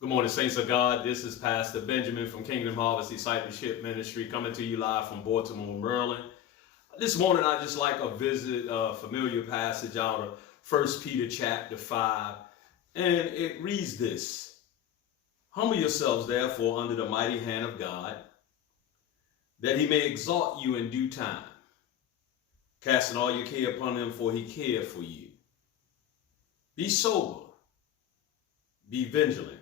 Good morning, saints of God. This is Pastor Benjamin from Kingdom Harvest Discipleship Ministry coming to you live from Baltimore, Maryland. This morning, I just like to visit a familiar passage out of 1 Peter chapter 5. And it reads this: Humble yourselves, therefore, under the mighty hand of God, that he may exalt you in due time, casting all your care upon him, for he cared for you. Be sober, be vigilant,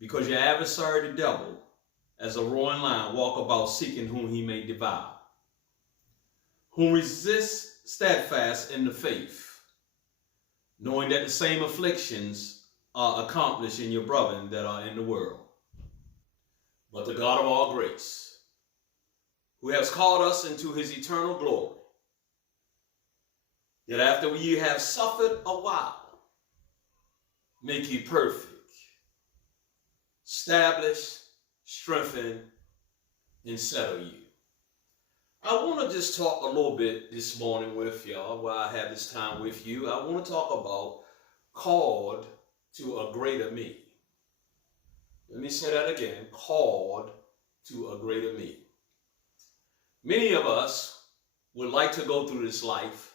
because your adversary, the devil, as a roaring lion, walk about seeking whom he may devour, whom resist steadfast in the faith, knowing that the same afflictions are accomplished in your brethren that are in the world. But the God of all grace, who has called us into his eternal glory, that after we have suffered a while, make you perfect, establish, strengthen, and settle you. I want to just talk a little bit this morning with y'all while I have this time with you. I want to talk about called to a greater me. Let me say that again, called to a greater me. Many of us would like to go through this life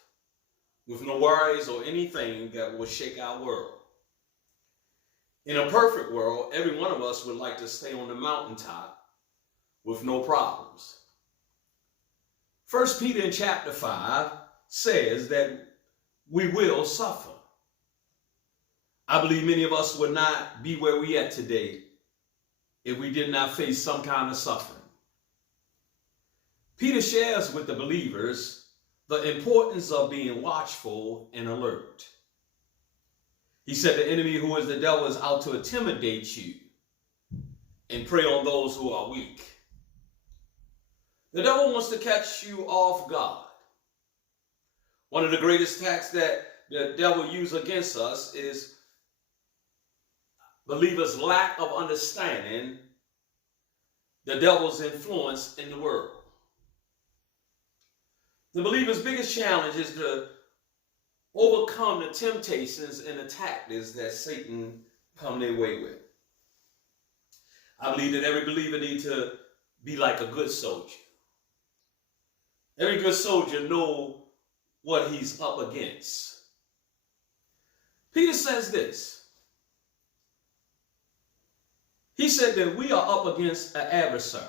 with no worries or anything that will shake our world. In a perfect world, every one of us would like to stay on the mountaintop with no problems. 1 Peter in chapter 5 says that we will suffer. I believe many of us would not be where we are today if we did not face some kind of suffering. Peter shares with the believers the importance of being watchful and alert. He said the enemy, who is the devil, is out to intimidate you and prey on those who are weak. The devil wants to catch you off guard. One of the greatest attacks that the devil uses against us is believers' lack of understanding the devil's influence in the world. The believer's biggest challenge is to overcome the temptations and the tactics that Satan come their way with. I believe that every believer needs to be like a good soldier. Every good soldier knows what he's up against. Peter says this. He said that we are up against an adversary,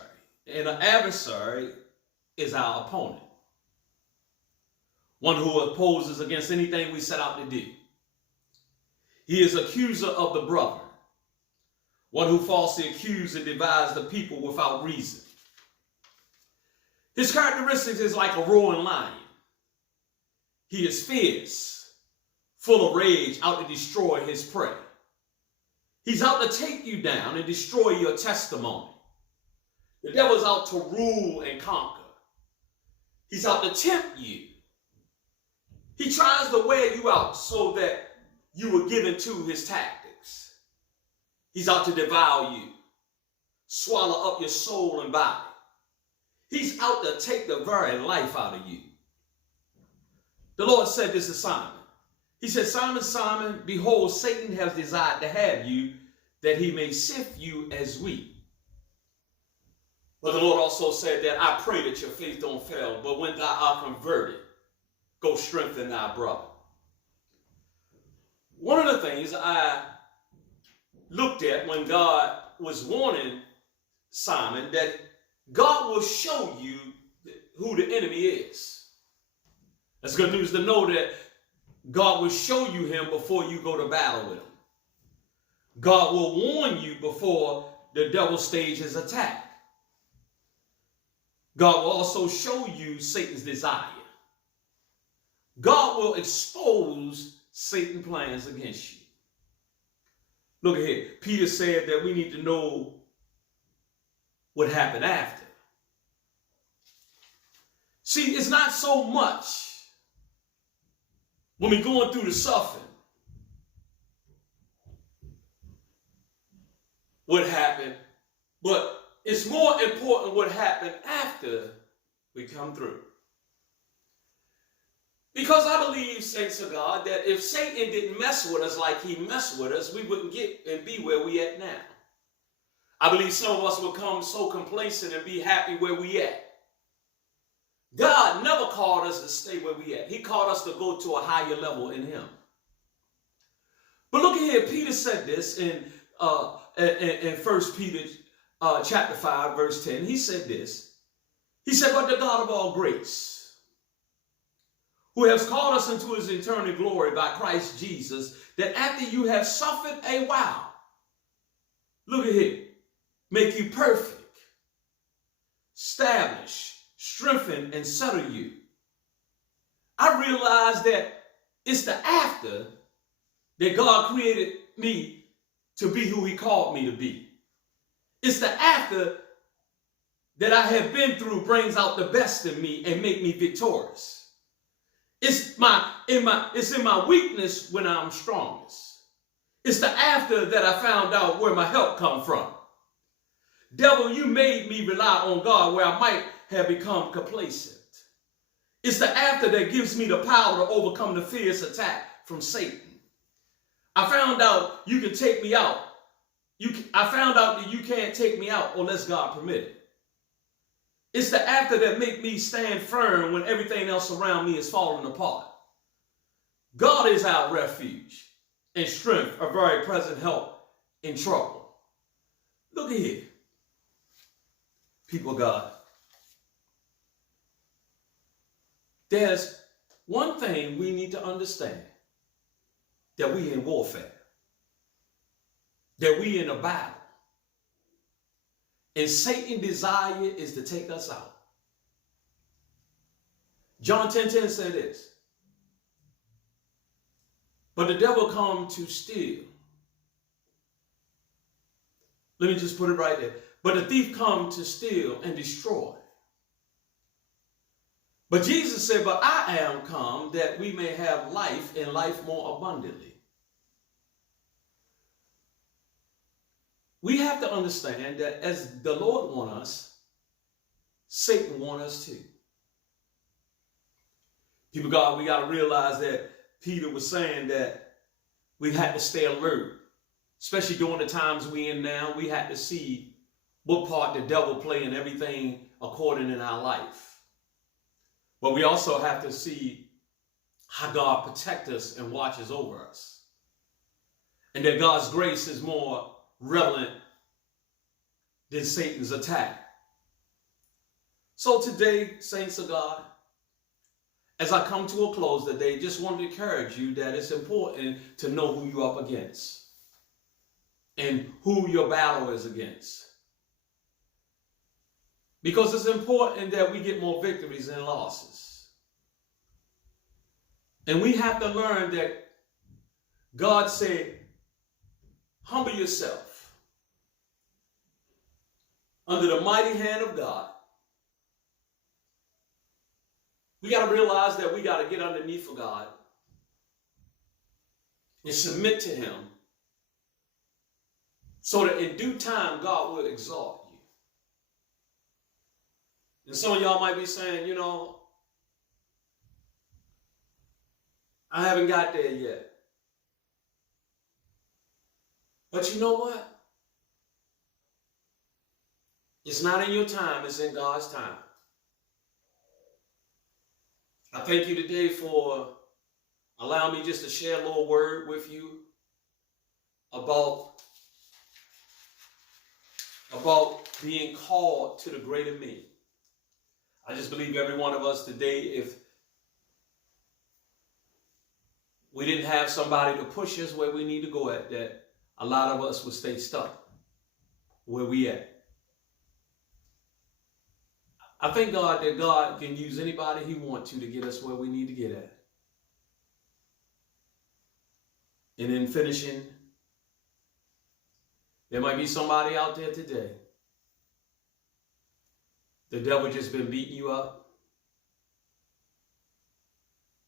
and an adversary is our opponent. One who opposes against anything we set out to do. He is accuser of the brother. One who falsely accuses and divides the people without reason. His characteristics is like a roaring lion. He is fierce, full of rage, out to destroy his prey. He's out to take you down and destroy your testimony. The devil's out to rule and conquer. He's out to tempt you. He tries to wear you out so that you will give into his tactics. He's out to devour you, swallow up your soul and body. He's out to take the very life out of you. The Lord said this to Simon. He said, Simon, Simon, behold, Satan has desired to have you, that he may sift you as wheat. But the Lord also said that I pray that your faith don't fail, but when thou art converted, go strengthen thy brother. One of the things I looked at when God was warning Simon, that God will show you who the enemy is. That's good news to know that God will show you him before you go to battle with him. God will warn you before the devil stages his attack. God will also show you Satan's desire. God will expose Satan's plans against you. Look at here. Peter said that we need to know what happened after. See, it's not so much when we're going through the suffering what happened, but it's more important what happened after we come through. Because I believe, saints of God, that if Satan didn't mess with us like he messed with us, we wouldn't get and be where we at now. I believe some of us will become so complacent and be happy where we at. God never called us to stay where we at. He called us to go to a higher level in him. But look at here, Peter said this in 1 Peter chapter 5, verse 10. He said this. He said, but the God of all grace, who has called us into his eternal glory by Christ Jesus, that after you have suffered a while, look at here, make you perfect, establish, strengthen, and settle you. I realize that it's the after that God created me to be who he called me to be. It's the after that I have been through brings out the best in me and make me victorious. It's in my weakness when I'm strongest. It's the after that I found out where my help come from. Devil, you made me rely on God where I might have become complacent. It's the after that gives me the power to overcome the fierce attack from Satan. I found out you can take me out. I found out that you can't take me out unless God permit it. It's the after that make me stand firm when everything else around me is falling apart. God is our refuge and strength, a very present help in trouble. Look at here, people of God. There's one thing we need to understand, that we in warfare, that we in a battle. And Satan's desire is to take us out. John 10:10 said this. But the devil come to steal. Let me just put it right there. But the thief come to steal and destroy. But Jesus said, but I am come that we may have life and life more abundantly. We have to understand that as the Lord wants us, Satan wants us too. People of God, we got to realize that Peter was saying that we had to stay alert, especially during the times we in now. We had to see what part the devil play in everything according in our life. But we also have to see how God protects us and watches over us. And that God's grace is more relevant than Satan's attack. So today, saints of God, as I come to a close today, just want to encourage you that it's important to know who you're up against and who your battle is against. Because it's important that we get more victories than losses. And we have to learn that God said, humble yourself under the mighty hand of God. We got to realize that we got to get underneath of God and submit to him so that in due time God will exalt you. And some of y'all might be saying, you know, I haven't got there yet. But you know what? It's not in your time, it's in God's time. I thank you today for allowing me just to share a little word with you about being called to the greater me. I just believe every one of us today, if we didn't have somebody to push us where we need to go at, that a lot of us would stay stuck where we at. I thank God that God can use anybody he wants to get us where we need to get at. And in finishing, there might be somebody out there today. The devil just been beating you up,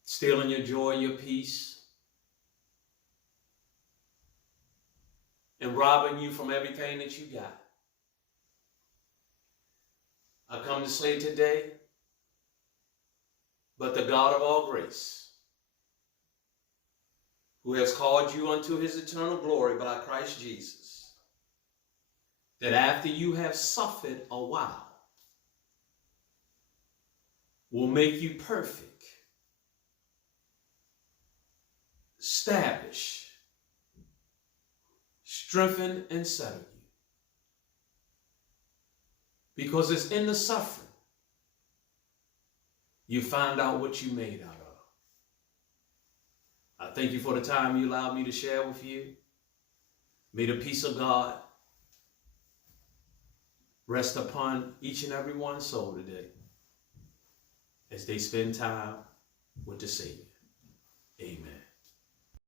stealing your joy, your peace, and robbing you from everything that you got. I come to say today but the God of all grace, who has called you unto his eternal glory by Christ Jesus, that after you have suffered a while, will make you perfect, establish, strengthen, and settle you. Because it's in the suffering you find out what you made out of. I thank you for the time you allowed me to share with you. May the peace of God rest upon each and every one's soul today as they spend time with the Savior. Amen.